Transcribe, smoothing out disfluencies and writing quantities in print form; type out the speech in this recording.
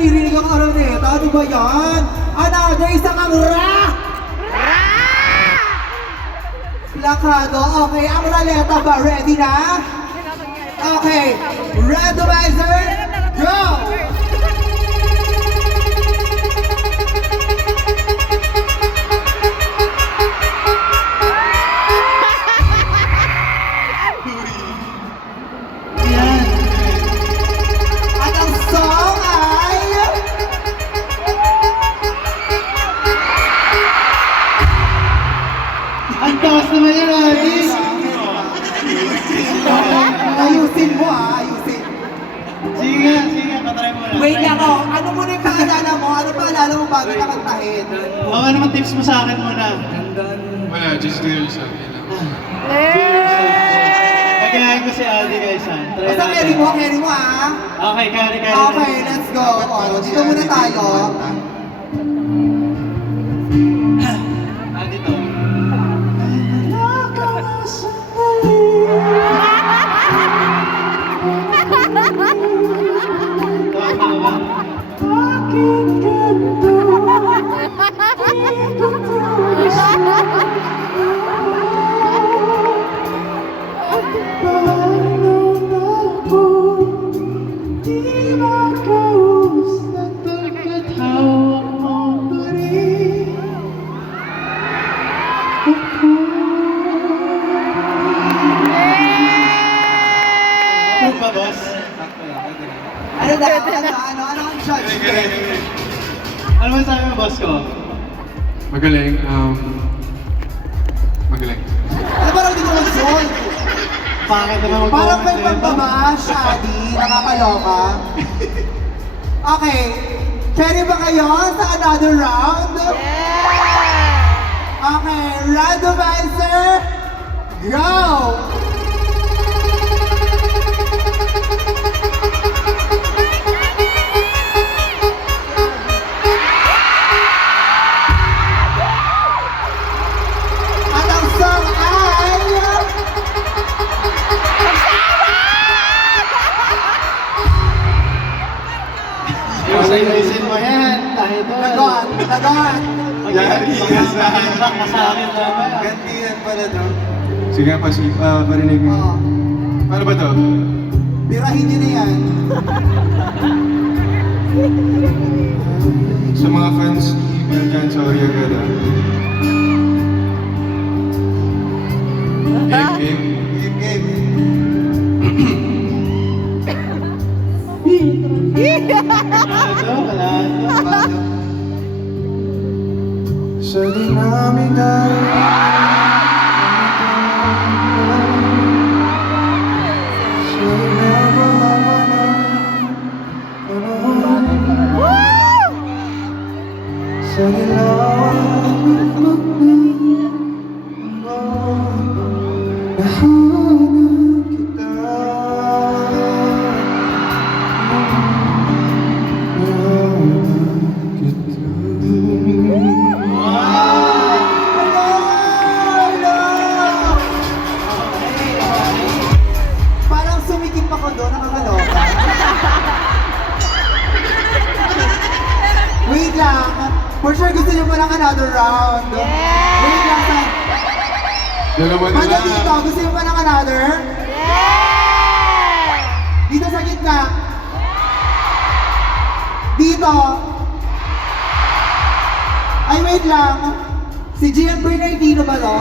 naririnig ang araneta. Ano ba yan? Another isang ang ra! Lakado. Okay, ang raleta ba? Ready na? Okay, randomizer, go! At ang song ay... Ang taas naman yan, Alice! Ayusin mo ayusin. Sige, patry mo lang. Wait lang ano muna yung paalala mo? Ano paalala mo bago ka kantahin? Ano naman tips mo sa akin muna? Wala, just do yourself. Yun lang. Nagayahin ko si Aldi guys ha. Try Basta carry mo Okay, carry. Okay, let's go. Dito muna tayo. Dito. Boss? Ano ang judge? Ano man sabi mo, boss ko? Magaling. Magaling. Ano parang di ko mag-solve? Bakit naman Parang may pagbabash, Adi. Nakakaloka. Okay. Ready ba kayo sa another round? Okay. Randomizer. Go! At ang song ay... Ayusin mo yan. Tayo to. Lagot! Yari ka sa akin. Sa akin naman. Gantihan pala to. Sige, parinig mo. Oh, Paano ba to? birahin nyo na yan. Sa mga fans ni Melcan, sorry agad ah. Game. Wala. Sa dinamika sa ilaw nahanap kita. Parang sumikip ako doon, nakakaloka. Wait lang. For sure gusto niyo pa ng another round. Wait lang. Dalawa na Banda lang. dito, gusto niyo pa ng another? Dito sa gitna. Dito. Ay, wait lang. Si Gian Bernardino ba to?